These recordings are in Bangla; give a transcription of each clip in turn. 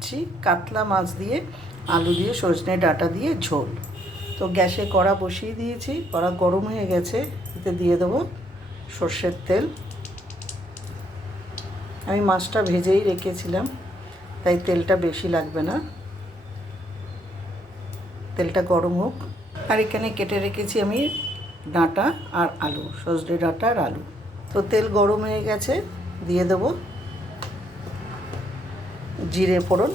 করছি। কাতলা মাছ দিয়ে, আলু দিয়ে, সজনে ডাঁটা দিয়ে, ঝোল। তো গ্যাসে কড়া বসিয়ে দিয়েছি। কড়া গরম হয়ে গেছে, এতে দিয়ে দেবো সর্ষের তেল। আমি মাছটা ভেজেই রেখেছিলাম, তাই তেলটা বেশি লাগবে না। তেলটা গরম হোক। আর এখানে কেটে রেখেছি আমি ডাঁটা আর আলু, সজনে ডাঁটা আর আলু। তো তেল গরম হয়ে গেছে, দিয়ে দেবো জিরে ফোড়ন।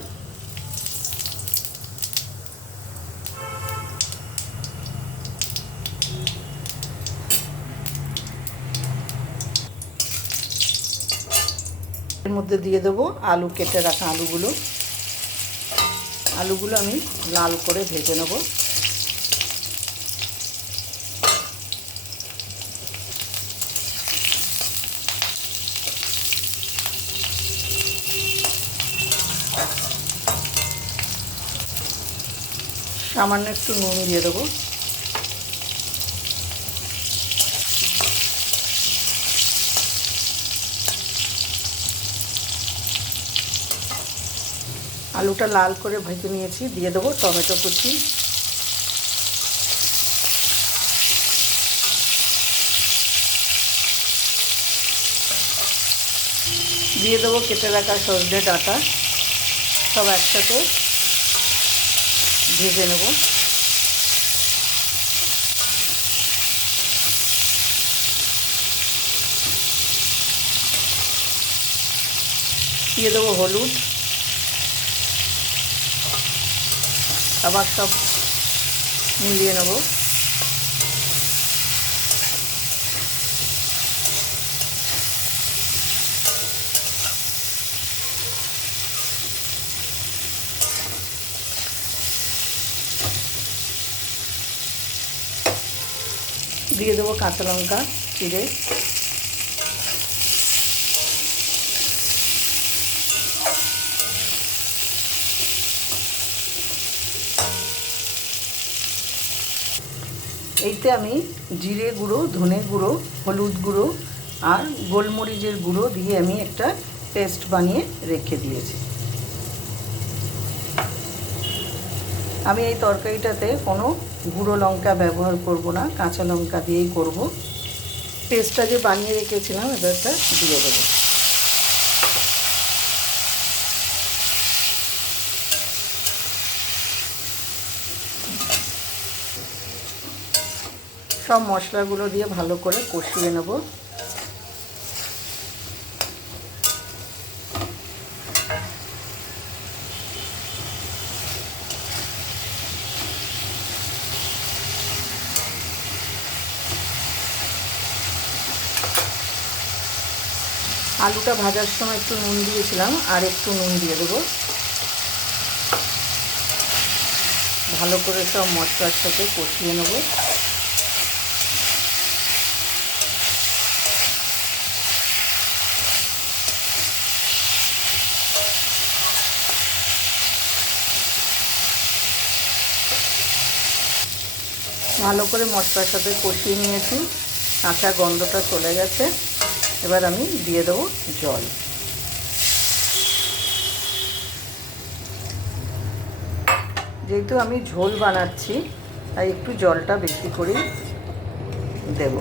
এর মধ্যে দিয়ে দেবো আলু কেটে রাখা আলুগুলো। আলুগুলো আমি লাল করে ভেজে নেব। সামান্য একটু নুন দিয়ে দেবো। আলুটা লাল করে ভেজে নিয়েছি, দিয়ে দেবো টমেটো কুচি। দিয়ে দেবো কেটে রাখা সজনে ডাঁটা, সব একসাথে। ভেজে নেব। দিয়ে দেবো হলুদ। আবার সব মিলিয়ে নেব। দিয়ে দেবো কাঁচা লঙ্কা চিড়ে এইতে আমি জিরে গুঁড়ো, ধনে গুঁড়ো, হলুদ গুঁড়ো আর গোলমরিচের গুঁড়ো দিয়ে আমি একটা পেস্ট বানিয়ে রেখে দিয়েছি। আমি এই তরকারিটাতে কোনো গুঁড়ো লঙ্কা ব্যবহার করব না, কাঁচা লঙ্কা দিয়েই করব। পেস্টটা যে বানিয়ে রেখেছিলাম এবারটা দিয়ে দেবো। সব মশলাগুলো দিয়ে ভালো করে কষিয়ে নেব। আলুটা ভাজার সময় একটু নুন দিয়েছিলাম, আর একটু নুন দিয়ে দেবো। ভালো করে সব মশলার সাথে কষিয়ে নেব। ভালো করে মশলার সাথে কষিয়ে নিয়েছি। কাঁচা গন্ধটা চলে গেছে। এবার আমি দিয়ে দেবো জল। যেহেতু আমি ঝোল বানাচ্ছি, তাই একটু জলটা বেশি করেই দেব।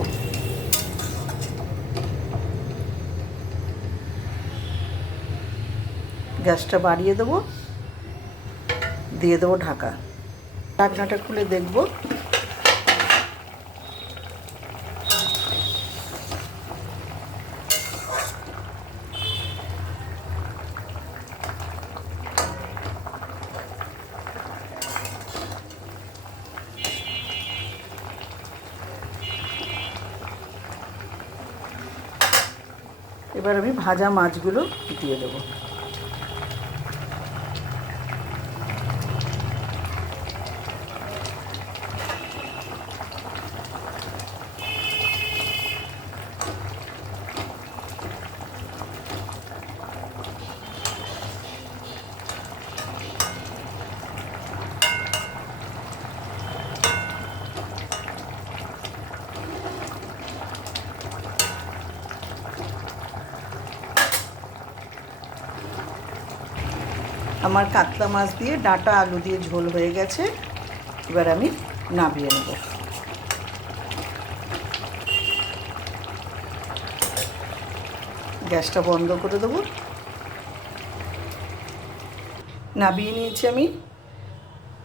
গ্যাসটা বাড়িয়ে দেবো। দিয়ে দেবো ঢাকা। ঢাকনাটা খুলে দেখব। এবার আমি ভাজা মাছগুলো দিয়ে দেবো। আমার কাতলা মাছ দিয়ে ডাঁটা আলু দিয়ে ঝোল হয়ে গেছে। এবার আমি নামিয়ে নেব। গ্যাসটা বন্ধ করে দেবো। নামিয়ে নিয়েছি আমি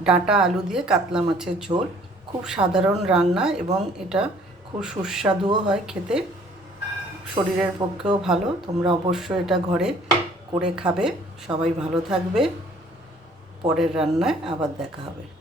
ডাঁটা আলু দিয়ে কাতলা মাছের ঝোল। খুব সাধারণ রান্না এবং এটা খুব সুস্বাদুও হয় খেতে। শরীরের পক্ষেও ভালো, তোমরা অবশ্যই এটা ঘরে করে খাবে। সবাই ভালো থাকবে। পরের রান্নায় আবার দেখা হবে।